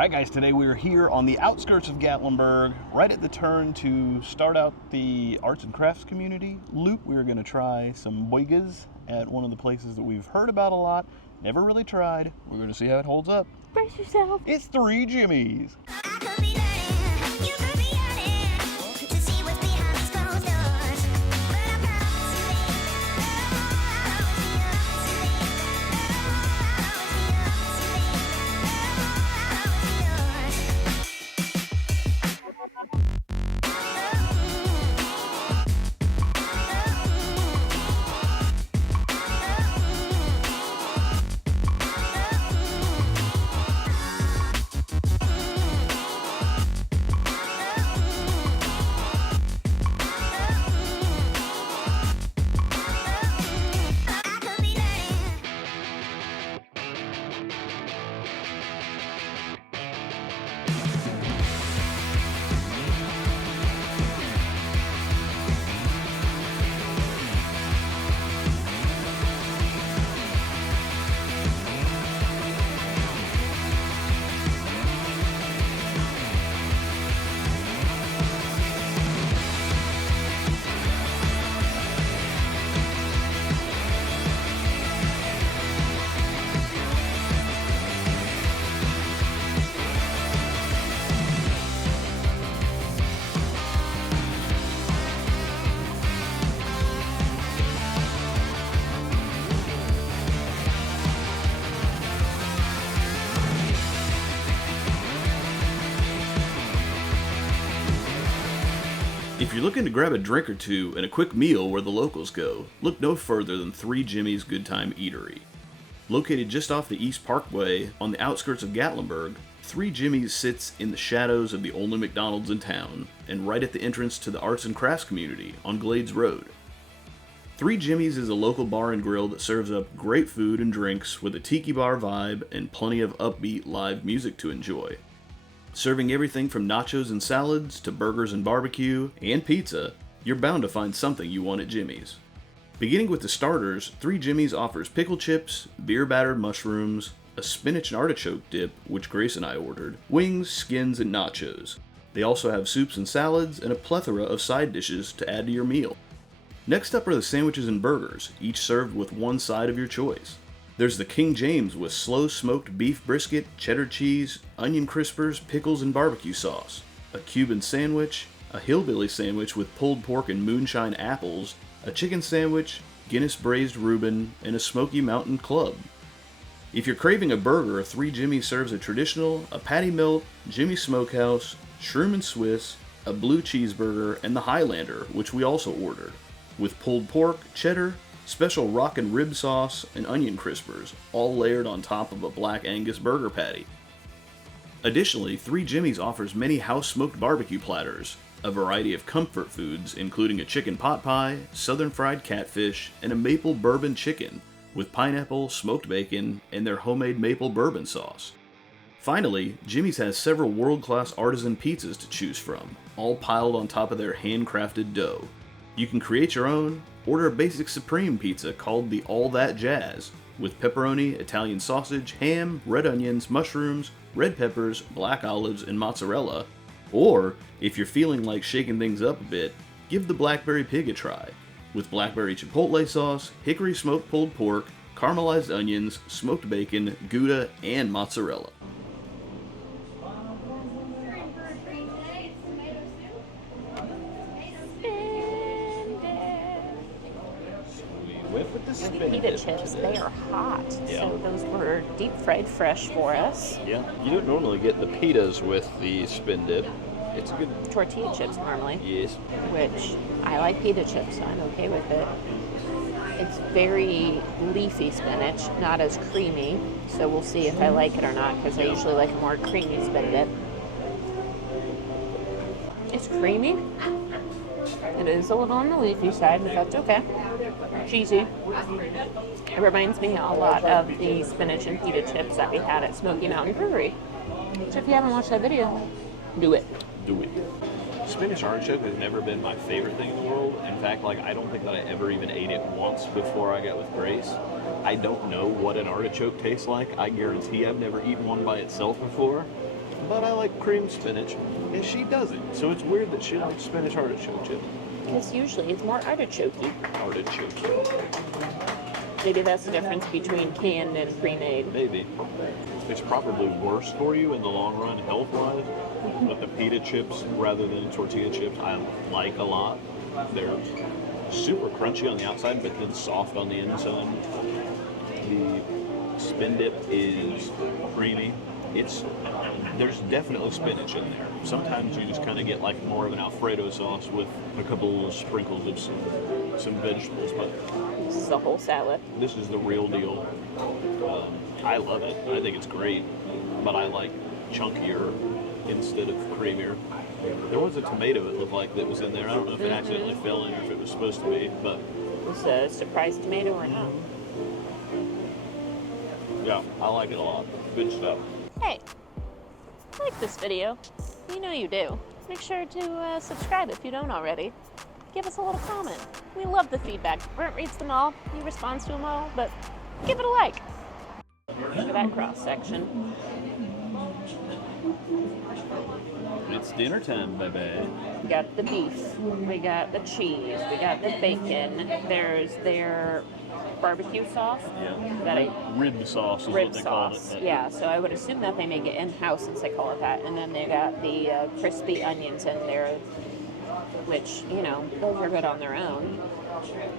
Alright guys, today we are here on the outskirts of Gatlinburg, right at the turn to start out the arts and crafts community loop. We are going to try some boigas at one of the places that we've heard about a lot, never really tried. We're going to see how it holds up. Brace yourself. It's 3 Jimmies. If you're looking to grab a drink or two and a quick meal where the locals go, look no further than 3 Jimmies Good Time Eatery. Located just off the East Parkway on the outskirts of Gatlinburg, 3 Jimmies sits in the shadows of the only McDonald's in town and right at the entrance to the arts and crafts community on Glades Road. 3 Jimmies is a local bar and grill that serves up great food and drinks with a tiki bar vibe and plenty of upbeat live music to enjoy. Serving everything from nachos and salads to burgers and barbecue and pizza, you're bound to find something you want at Jimmies. Beginning with the starters, 3 Jimmies offers pickle chips, beer battered mushrooms, a spinach and artichoke dip, which Grace and I ordered, wings, skins, and nachos. They also have soups and salads and a plethora of side dishes to add to your meal. Next up are the sandwiches and burgers, each served with one side of your choice. There's the King James with slow smoked beef brisket, cheddar cheese, onion crispers, pickles, and barbecue sauce, a Cuban sandwich, a hillbilly sandwich with pulled pork and moonshine apples, a chicken sandwich, Guinness braised Reuben, and a Smoky Mountain Club. If you're craving a burger, 3 Jimmy serves a traditional, a patty melt, Jimmy Smokehouse, shroom and Swiss, a blue cheeseburger, and the Highlander, which we also ordered, with pulled pork, cheddar, special rock and rib sauce, and onion crispers, all layered on top of a Black Angus burger patty. Additionally, 3 Jimmies offers many house-smoked barbecue platters, a variety of comfort foods including a chicken pot pie, southern fried catfish, and a maple bourbon chicken, with pineapple, smoked bacon, and their homemade maple bourbon sauce. Finally, Jimmies has several world-class artisan pizzas to choose from, all piled on top of their handcrafted dough. You can create your own, order a basic supreme pizza called the All That Jazz, with pepperoni, Italian sausage, ham, red onions, mushrooms, red peppers, black olives, and mozzarella. Or, if you're feeling like shaking things up a bit, give the Blackberry Pig a try, with blackberry chipotle sauce, hickory smoked pulled pork, caramelized onions, smoked bacon, Gouda, and mozzarella. With the Pita chips, they are hot. Yeah. So those were deep fried fresh for us. Yeah, you don't normally get the pitas with the spin dip. It's a good. Tortilla chips normally, Yes. which I like pita chips, so I'm okay with it. It's very leafy spinach, not as creamy. So we'll see if I like it or not, because I usually like a more creamy spin dip. It's creamy. It is a little on the leafy side, but that's okay. Cheesy. It reminds me a lot of the spinach and pita chips that we had at Smoky Mountain Brewery. So if you haven't watched that video, do it. Do it. Spinach artichoke has never been my favorite thing in the world. In fact, I don't think that I ever even ate it once before I got with Grace. I don't know what an artichoke tastes like. I guarantee I've never eaten one by itself before. but I like creamed spinach, and she doesn't. So it's weird that she likes spinach artichoke chip. Because usually it's more artichoke-y. Artichoke. Maybe that's the difference between canned and pre-made. Maybe. It's probably worse for you in the long run, health-wise, but the pita chips rather than tortilla chips, I like a lot. They're super crunchy on the outside, but then soft on the inside. The spin dip is creamy. There's definitely spinach in there. Sometimes you just kind of get like more of an Alfredo sauce with a couple of little sprinkles of some vegetables, but This is a whole salad. this is the real deal. I love it. I think it's great, but I like chunkier instead of creamier. There was a tomato it looked like that was in there. I don't know if it accidentally fell in or if it was supposed to be, but It's a surprise tomato or not. yeah, I like it a lot. Good stuff. Hey, like this video. You know you do. Make sure to subscribe if you don't already. Give us a little comment. We love the feedback. Brent reads them all. He responds to them all, but give it a like. Look at that cross section. It's dinner time, baby. We got the beef. We got the cheese. We got the bacon. There's their barbecue sauce. Yeah. Rib sauce is Rib what they call sauce. it. But Yeah, so I would assume that they make it in-house since they call it that. And then they got the crispy onions in there, which, you know, those are good on their own.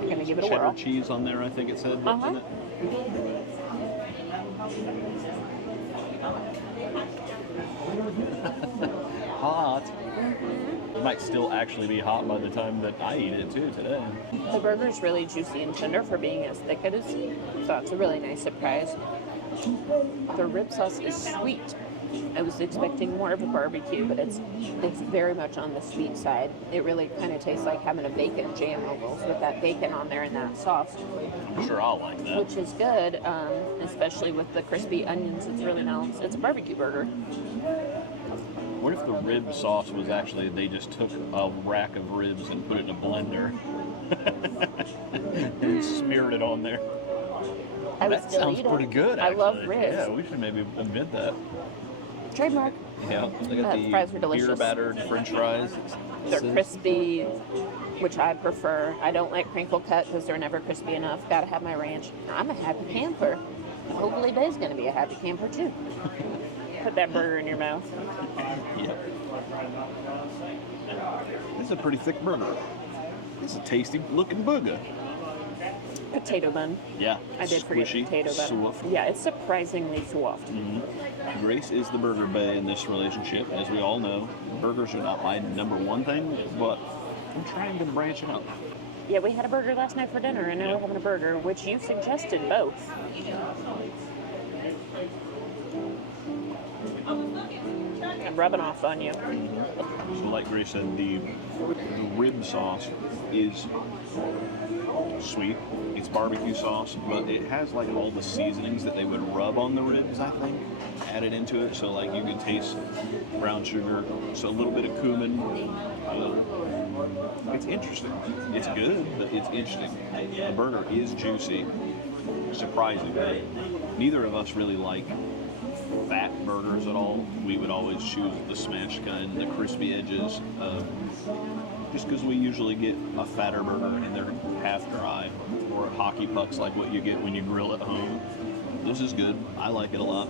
We're going to give it a cheddar whirl. cheese on there, I think it said. That's in it. Hot. It might still actually be hot by the time that I eat it too today. The burger's really juicy and tender for being as thick as it is, so it's a really nice surprise. The rib sauce is sweet. I was expecting more of a barbecue, but it's very much on the sweet side. It really kind of tastes like having a bacon jam almost with that bacon on there and that sauce, I'm sure I'll like that. which is good, especially with the crispy onions. It's really nice. It's a barbecue burger. What if the rib sauce was actually they just took a rack of ribs and put it in a blender and smeared it on there? I would That still sounds eat it. pretty good. I love actually. ribs. Yeah, we should maybe invent that. Trademark. Yeah, they got The fries are the delicious. beer battered French fries. They're crispy, which I prefer. I don't like crinkle cut because they're never crispy enough. Gotta have my ranch. I'm a happy camper. Hopefully Bay's gonna be a happy camper too. Put that burger in your mouth. Yeah. It's a pretty thick burger. It's a tasty looking burger. Potato bun. Yeah. I did forget squishy, potato bun. soft. Yeah, it's surprisingly soft. Grace is the burger bae in this relationship, as we all know. Burgers are not my number one thing, but I'm trying to branch out. Yeah, we had a burger last night for dinner, and now we're having a burger, which you suggested both. I'm rubbing off on you. So like Grace said, the rib sauce is sweet. It's barbecue sauce, but it has like all the seasonings that they would rub on the ribs, I think, added into it. So like you can taste brown sugar, so a little bit of cumin. It's interesting. It's good, but it's interesting. The burger is juicy, surprisingly. Neither of us really like fat burgers at all. We would always choose the smashed kind, the crispy edges, just because we usually get a fatter burger and they're half dry, or hockey pucks like what you get when you grill at home. This is good. I like it a lot.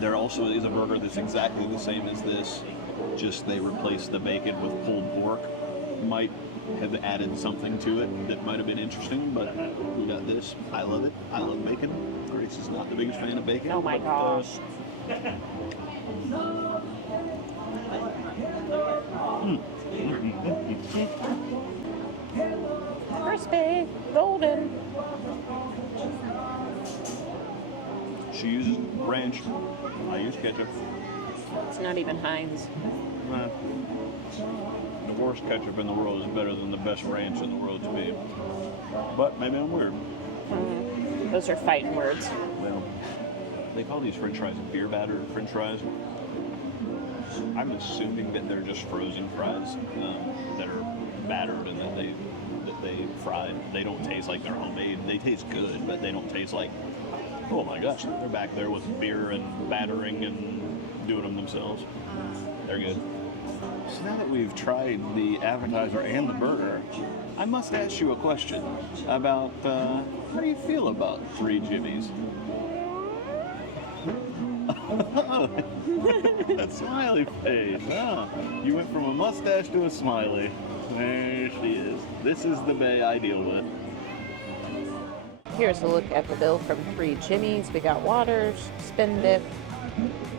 There also is a burger that's exactly the same as this, just they replaced the bacon with pulled pork. Might have added something to it that might have been interesting, but we got this. I love it. I love bacon. Grace is not the biggest fan of bacon. Oh my gosh. Crispy, golden. She uses ranch. I use ketchup. It's not even Heinz. The worst ketchup in the world is better than the best ranch in the world to me. But maybe I'm weird. Those are fighting words. Well, they call these French fries beer battered French fries. I'm assuming that they're just frozen fries that are battered and that they fried. They don't taste like they're homemade. They taste good, but they don't taste like, oh my gosh, they're back there with beer and battering and doing them themselves. They're good. So now that we've tried the appetizer and the burger, I must ask you a question about how do you feel about 3 Jimmies? That smiley face. Oh, you went from a mustache to a smiley. There she is. This is the bae I deal with. Here's a look at the bill from 3 Jimmies. We got waters, spin dip,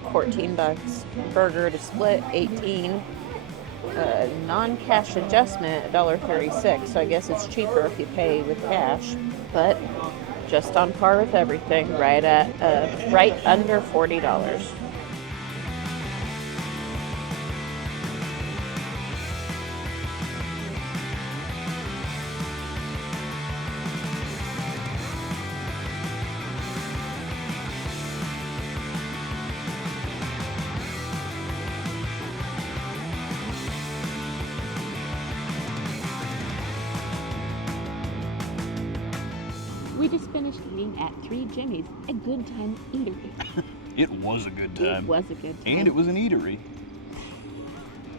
$14. Burger to split, $18. Non-cash adjustment, $1.36. So I guess it's cheaper if you pay with cash, but just on par with everything, right under $40. We just finished eating at 3 Jimmies, a good time eatery. It was a good time. It was a good time. And it was an eatery.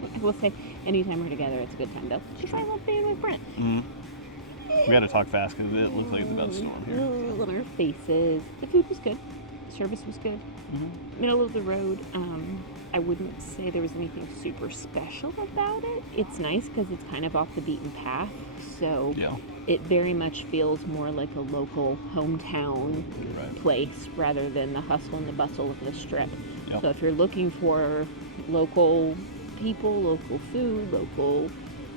I will say, anytime we're together, it's a good time, though. Just I love being with Brent. Mm-hmm. We got to talk fast because it looks like it's about to storm here. On our faces. The food was good. The service was good. Mm-hmm. Middle of the road. I wouldn't say there was anything super special about it. It's nice because it's kind of off the beaten path. So Yeah. it very much feels more like a local hometown place rather than the hustle and the bustle of the strip. Yep. So if you're looking for local people, local food, local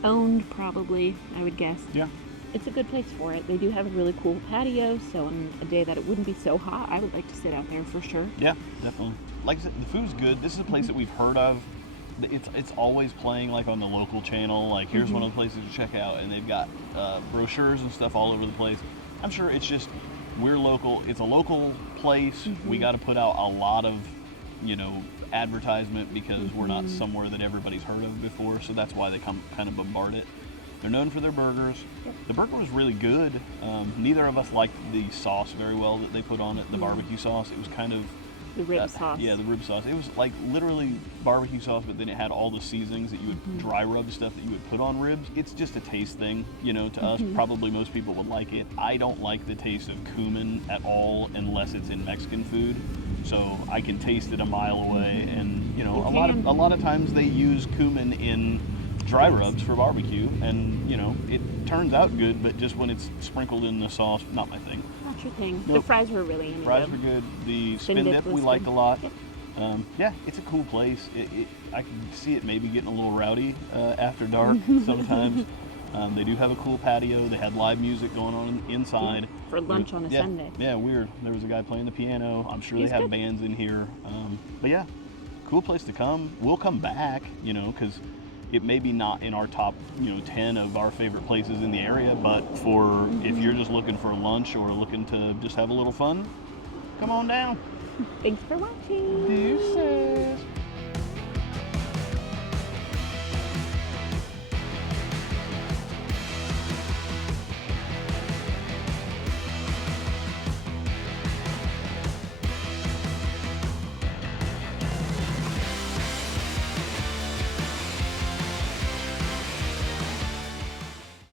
owned probably, I would guess. Yeah. It's a good place for it. They do have a really cool patio, so on a day that it wouldn't be so hot, I would like to sit out there for sure. Yeah, definitely. Like I said, the food's good. This is a place that we've heard of. It's always playing like on the local channel. Like here's one of the places to check out, and they've got brochures and stuff all over the place. I'm sure it's just we're local. It's a local place. We got to put out a lot of, advertisement because we're not somewhere that everybody's heard of before. So that's why they come kind of bombard it. They're known for their burgers. Yep. The burger was really good. Neither of us liked the sauce very well that they put on it, the barbecue sauce. It was kind of... The rib sauce. Yeah, the rib sauce. It was like literally barbecue sauce, but then it had all the seasonings that you would dry rub stuff that you would put on ribs. It's just a taste thing, to us. Probably most people would like it. I don't like the taste of cumin at all unless it's in Mexican food. So I can taste it a mile away, and a lot of times they use cumin in dry rubs for barbecue, and it turns out good, but just when it's sprinkled in the sauce, not my thing. Not your thing. Nope. The fries were really into Fries them. were good. The Spin spin dip dip was we liked good. a lot. Yep. Yeah, it's a cool place. I can see it maybe getting a little rowdy after dark sometimes. They do have a cool patio. They had live music going on inside. For lunch on a Sunday. Yeah, weird. There was a guy playing the piano. I'm sure He's they have good. bands in here. But yeah, cool place to come. We'll come back, because it may be not in our top, 10 of our favorite places in the area, but for if you're just looking for lunch or looking to just have a little fun, come on down. Thanks for watching. Deuces.